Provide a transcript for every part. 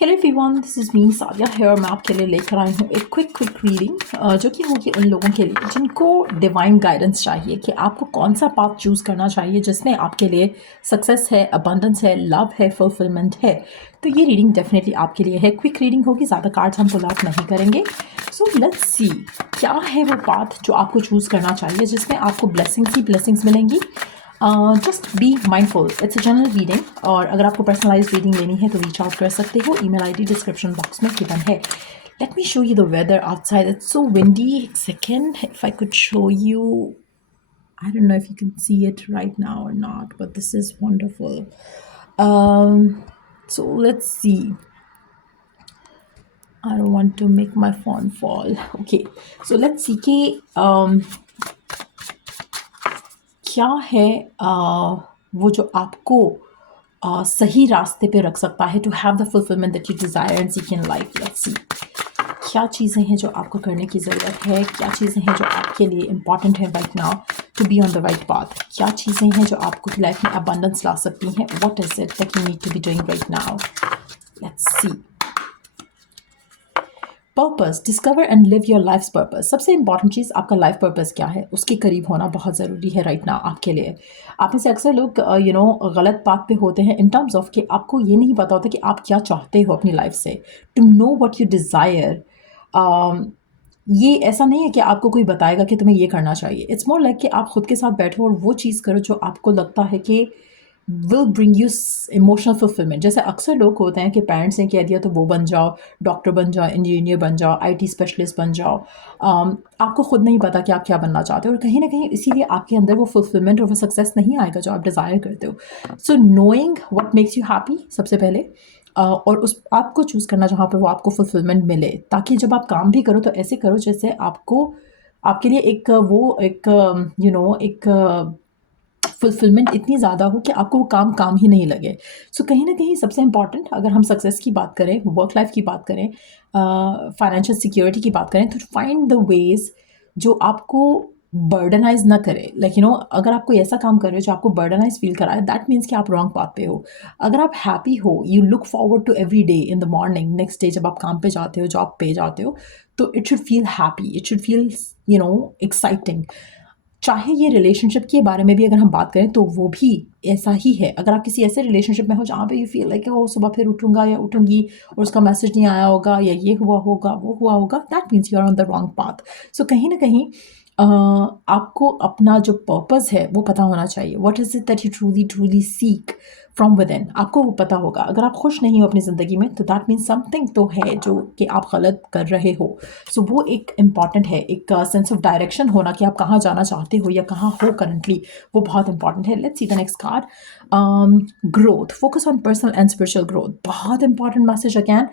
Hello everyone, this is me Sadia here. मैं आपके लिए लेकर आई हूँ एक क्विक रीडिंग जो कि होगी उन लोगों के लिए जिनको डिवाइन गाइडेंस चाहिए कि आपको कौन सा पाथ चूज़ करना चाहिए जिसमें आपके लिए सक्सेस है, अबंडेंस है, लव है, फुलफिलमेंट है। तो ये रीडिंग डेफिनेटली आपके लिए है। क्विक रीडिंग होगी, ज़्यादा कार्ड्स हम पुल आउट नहीं करेंगे। सो लेट्स सी क्या है वो पाथ जो आपको चूज़ करना चाहिए जिसमें आपको ब्लेसिंग्स ही ब्लेसिंग्स मिलेंगी। Just be mindful, it's a general reading. और अगर आपको पर्सनलाइज रीडिंग लेनी है तो रीच आउट कर सकते हो। ईमेल आईडी डिस्क्रिप्शन बॉक्स में गिवन है। Let me show you the weather outside. It's so windy. Second, if I could show you, I don't know if you can see it right now or not, but this is wonderful. Um, so let's see. I don't want to make my phone fall. Okay, so let's see कि क्या है वो जो आपको सही रास्ते पे रख सकता है to have the fulfilment that you desire and seek in life. Let's see क्या चीज़ें हैं जो आपको करने की ज़रूरत है, क्या चीज़ें हैं जो आपके लिए इम्पॉर्टेंट है right now to be on the right path, क्या चीज़ें हैं जो आपको लाइफ में अबंडेंस ला सकती हैं। What is it that you need to be doing right now. Let's see. Purpose, discover and live your life purpose. सबसे इंपॉर्टेंट चीज़ आपका लाइफ पर्पस क्या है उसके करीब होना बहुत ज़रूरी है राइट नाउ आपके लिए। आप में से अक्सर लोग गलत बात पे होते हैं इन टर्म्स ऑफ कि आपको ये नहीं पता होता कि आप क्या चाहते हो अपनी लाइफ से। To know what you desire, ये ऐसा नहीं है कि आपको कोई बताएगा कि तुम्हें ये करना चाहिए। इट्स मोर लाइक कि आप खुद के साथ बैठो और वो चीज़ करो जो आपको लगता है कि will bring you emotional fulfilment. जैसे अक्सर लोग होते हैं कि पेरेंट्स ने कह दिया तो वो बन जाओ, डॉक्टर बन जाओ, इंजीनियर बन जाओ, आईटी स्पेशलिस्ट बन जाओ। आपको खुद नहीं पता कि आप क्या बनना चाहते हो और कहीं ना कहीं इसीलिए आपके अंदर वो फुलफिलमेंट और वो सक्सेस नहीं आएगा जो आप डिज़ायर करते हो। सो knowing what makes you happy सबसे पहले, और उस बात को चूज़ करना जहाँ पर वो आपको फुलफिलमेंट मिले, ताकि जब आप काम भी करो तो ऐसे करो जैसे आपको आपके लिए एक फुलफिलमेंट इतनी ज़्यादा हो कि आपको वो काम काम ही नहीं लगे। सो कहीं ना कहीं सबसे इम्पॉर्टेंट, अगर हम सक्सेस की बात करें, वर्क लाइफ की बात करें, फाइनेंशियल सिक्योरिटी की बात करें, तो फाइंड द वेज जो आपको बर्डनाइज ना करे। अगर आप कोई ऐसा काम कर रहे हो जो आपको बर्डनाइज फील कराए, दैट मीन्स कि आप रॉन्ग पाथ पे हो। अगर आप हैप्पी हो, you look forward to every day in the morning, next day जब आप काम पे जाते हो, जॉब पे जाते हो, तो it should feel happy, it should feel exciting. चाहे ये रिलेशनशिप के बारे में भी अगर हम बात करें तो वो भी ऐसा ही है। अगर आप किसी ऐसे रिलेशनशिप में हो जहाँ पे यू फील लाइक ओ सुबह फिर उठूंगा या उठूंगी और उसका मैसेज नहीं आया होगा या ये हुआ होगा वो हुआ होगा, that means you are on the wrong path. So कहीं ना कहीं आपको अपना जो पर्पस है वो पता होना चाहिए। What is it that you truly truly seek from with in, आपको वो पता होगा। अगर आप खुश नहीं हो अपनी ज़िंदगी में तो दैट मीन्स समथिंग तो है जो कि आप गलत कर रहे हो। सो वो एक इम्पॉर्टेंट है, एक सेंस ऑफ डायरेक्शन होना कि आप कहाँ जाना चाहते हो या कहाँ हो करंटली, वो बहुत इंपॉर्टेंट है। Let's see the next card. Growth, focus on personal and spiritual growth, बहुत इंपॉर्टेंट मैसेज अगैन।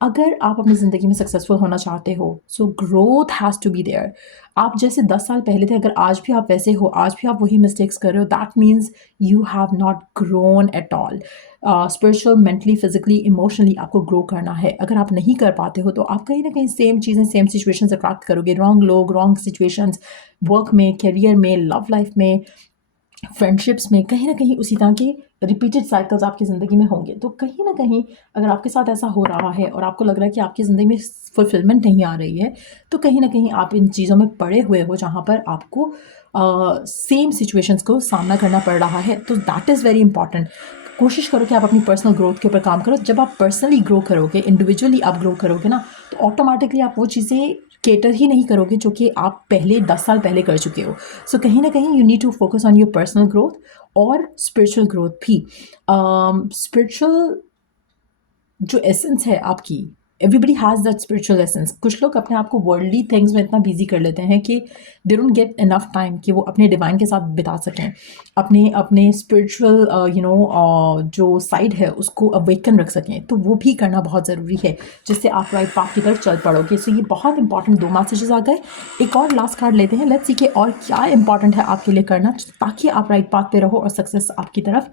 अगर आप अपनी ज़िंदगी में सक्सेसफुल होना चाहते हो, so growth has to be there. आप जैसे 10 साल पहले थे, अगर आज भी आप वैसे हो, आज भी आप वही मिस्टेक्स कर रहे हो, that means you have not grown at all. Spiritual, mentally, physically, emotionally आपको ग्रो करना है। अगर आप नहीं कर पाते हो तो आप कहीं ना कहीं सेम चीज़ें, सेम सिचुएशन अट्रैक्ट करोगे। रॉन्ग लोग, रॉन्ग सिचुएशंस, वर्क में, करियर में, लव लाइफ में, फ्रेंडशिप्स में, कहीं ना कहीं उसी तरह के रिपीटेड साइकिल्स आपकी ज़िंदगी में होंगे। तो कहीं ना कहीं अगर आपके साथ ऐसा हो रहा है और आपको लग रहा है कि आपकी ज़िंदगी में फुलफिलमेंट नहीं आ रही है, तो कहीं ना कहीं आप इन चीज़ों में पड़े हुए हो जहाँ पर आपको सेम सिचुएशंस को सामना करना पड़ रहा है। तो दैट इज़ वेरी इंपॉर्टेंट। कोशिश करो कि आप अपनी पर्सनल ग्रोथ के ऊपर काम करो। जब आप पर्सनली ग्रो करोगे, इंडिविजुअली आप ग्रो करोगे ना, तो ऑटोमेटिकली आप वो चीज़ें केटर ही नहीं करोगे जो कि आप पहले 10 साल पहले कर चुके हो। सो कहीं ना कहीं you need to focus on your personal growth और स्पिरिचुअल ग्रोथ भी। स्पिरिचुअल जो एसेंस है आपकी, everybody has that spiritual essence. कुछ लोग अपने आप को वर्ल्डली थिंग्स में इतना बिजी कर लेते हैं कि they don't get enough time कि वो अपने डिवाइन के साथ बिता सकें, अपने अपने स्पिरिचुअल जो साइड है उसको अवेकन रख सकें। तो वो भी करना बहुत ज़रूरी है जिससे आप राइट पाथ की तरफ चल पड़ोगे। सो ये बहुत इंपॉर्टेंट 2 मैसेजेस आ गए। एक और लास्ट कार्ड लेते हैं, लेट्स सी कि और क्या इंपॉर्टेंट है आपके लिए करना ताकि आप राइट पाथ पे रहो और सक्सेस आपकी तरफ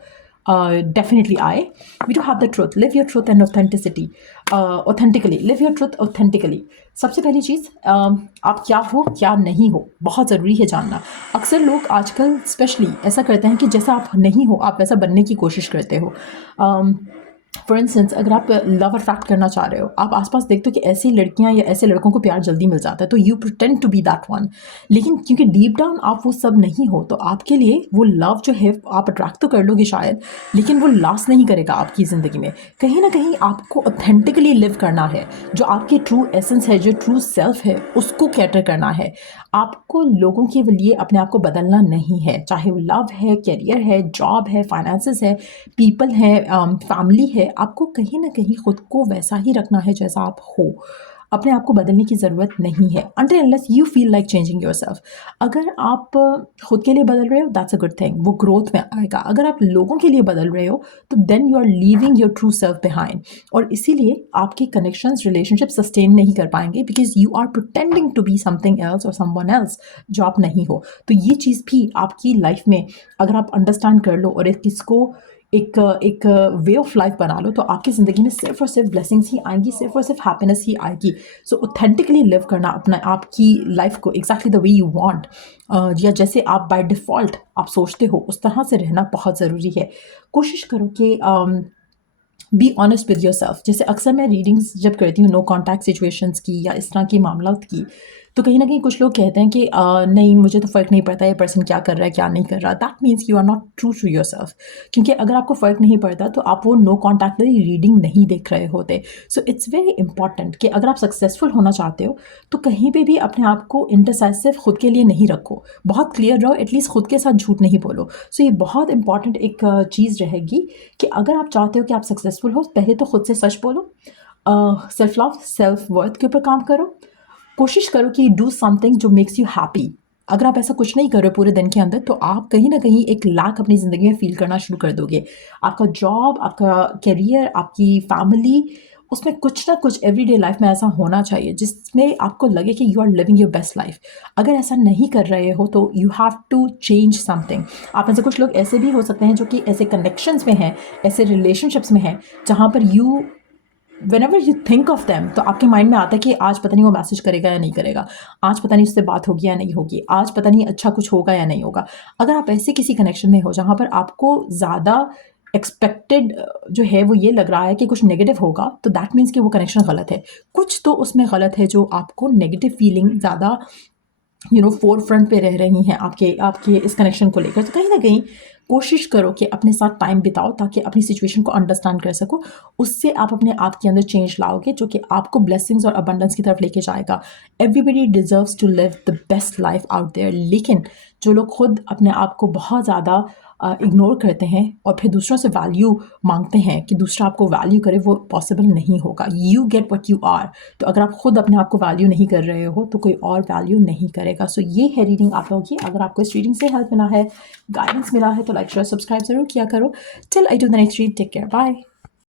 definitely आए। We do have the truth, live your truth and authenticity, authentically, live your truth authentically। सबसे पहली चीज़, आप क्या हो क्या नहीं हो बहुत ज़रूरी है जानना। अक्सर लोग आजकल स्पेशली ऐसा करते हैं कि जैसा आप नहीं हो आप वैसा बनने की कोशिश करते हो। फॉर इंस्टेंस अगर आप लव अट्रैक्ट करना चाह रहे हो, आप आसपास देखते हो कि ऐसी लड़कियां या ऐसे लड़कों को प्यार जल्दी मिल जाता है, तो you pretend to be that one. लेकिन क्योंकि डीप डाउन आप वो सब नहीं हो, तो आपके लिए वो लव जो है आप अट्रैक्ट तो कर लोगे शायद, लेकिन वो लास्ट नहीं करेगा आपकी ज़िंदगी में। कहीं ना कहीं आपको ऑथेंटिकली लिव करना है, जो आपकी ट्रू एसेंस है, जो ट्रू सेल्फ है, उसको कैटर करना है। आपको लोगों के लिए अपने आप को बदलना नहीं है, चाहे वो लव है, करियर है, जॉब है, फाइनेंसेस है, पीपल है, फैमिली है। आपको कहीं ना कहीं खुद को वैसा ही रखना है जैसा आप हो। अपने आप को बदलने की ज़रूरत नहीं है until unless you feel like changing yourself। अगर आप खुद के लिए बदल रहे हो, दैट्स अ गुड थिंग, वो ग्रोथ में आएगा। अगर आप लोगों के लिए बदल रहे हो, तो then you are leaving your true self behind, और इसीलिए आपके कनेक्शंस, रिलेशनशिप सस्टेन नहीं कर पाएंगे, because you are pretending to be something else और समवन एल्स जो आप नहीं हो। तो ये चीज़ भी आपकी लाइफ में अगर आप अंडरस्टैंड कर लो और इसको एक वे ऑफ लाइफ बना लो, तो आपकी ज़िंदगी में सिर्फ और सिर्फ ब्लेसिंग्स ही आएंगी, सिर्फ और सिर्फ हैप्पीनेस ही आएगी। सो ऑथेंटिकली लिव करना अपना आपकी लाइफ को exactly the way you want, या जैसे आप बाय डिफ़ॉल्ट आप सोचते हो उस तरह से रहना बहुत ज़रूरी है। कोशिश करो कि be honest with your self. जैसे अक्सर मैं रीडिंग्स जब करती हूँ नो कॉन्टैक्ट सिचुएशंस की या इस तरह की मामलात की, तो कहीं ना कहीं कुछ लोग कहते हैं कि नहीं, मुझे तो फ़र्क नहीं पड़ता ये पर्सन क्या कर रहा है क्या नहीं कर रहा। That means you are not true to yourself, क्योंकि अगर आपको फ़र्क नहीं पड़ता तो आप वो नो कॉन्टैक्ट वाली रीडिंग नहीं देख रहे होते। सो इट्स वेरी इंपॉर्टेंट कि अगर आप सक्सेसफुल होना चाहते हो, तो कहीं पे भी अपने आप को इंडिसाइसिव खुद के लिए नहीं रखो, बहुत क्लियर रहो, एटलीस्ट खुद के साथ झूठ नहीं बोलो। सो ये बहुत इंपॉर्टेंट एक चीज़ रहेगी कि अगर आप चाहते हो कि आप सक्सेसफुल हो, पहले तो खुद से सच बोलो, सेल्फ लव, सेल्फ वर्थ के ऊपर काम करो, कोशिश करो कि डू समथिंग जो मेक्स यू हैप्पी। अगर आप ऐसा कुछ नहीं कर रहे पूरे दिन के अंदर, तो आप कहीं ना कहीं एक लैक अपनी ज़िंदगी में फील करना शुरू कर दोगे। आपका जॉब, आपका करियर, आपकी फैमिली, उसमें कुछ ना कुछ एवरीडे लाइफ में ऐसा होना चाहिए जिसमें आपको लगे कि you are living your best life. अगर ऐसा नहीं कर रहे हो, तो you have to change something. आप में से कुछ लोग ऐसे भी हो सकते हैं जो कि ऐसे कनेक्शंस में हैं, ऐसे रिलेशनशिप्स में हैं, जहाँ पर you whenever you think of them, तो आपके माइंड में आता है कि आज पता नहीं वो मैसेज करेगा या नहीं करेगा, आज पता नहीं उससे बात होगी या नहीं होगी, आज पता नहीं अच्छा कुछ होगा या नहीं होगा। अगर आप ऐसे किसी कनेक्शन में हो जहाँ पर आपको ज़्यादा एक्सपेक्टेड जो है वो ये लग रहा है कि कुछ नेगेटिव होगा, तो दैट मीन्स कि वो कनेक्शन गलत है। कुछ तो उसमें गलत है जो आपको नेगेटिव फीलिंग ज़्यादा फोर फ्रंट पे रह रही हैं आपके आपके इस कनेक्शन को लेकर। तो कहीं ना कहीं कोशिश करो कि अपने साथ टाइम बिताओ, ताकि अपनी सिचुएशन को अंडरस्टैंड कर सको। उससे आप अपने आप के अंदर चेंज लाओगे, जो कि आपको ब्लेसिंग्स और अबंडेंस की तरफ लेके जाएगा। Everybody deserves to live the best life out there, लेकिन जो लोग खुद अपने आप को बहुत ज़्यादा इग्नोर करते हैं और फिर दूसरों से वैल्यू मांगते हैं कि दूसरा आपको वैल्यू करे, वो पॉसिबल नहीं होगा। You get what you are. तो अगर आप खुद अपने आप को वैल्यू नहीं कर रहे हो, तो कोई और वैल्यू नहीं करेगा। सो ये है रीडिंग आप लोगों की। अगर आपको इस रीडिंग से हेल्प मिला है, गाइडेंस मिला है, तो लाइक शेयर सब्सक्राइब ज़रूर किया करो। Till I do the next read, take care, bye.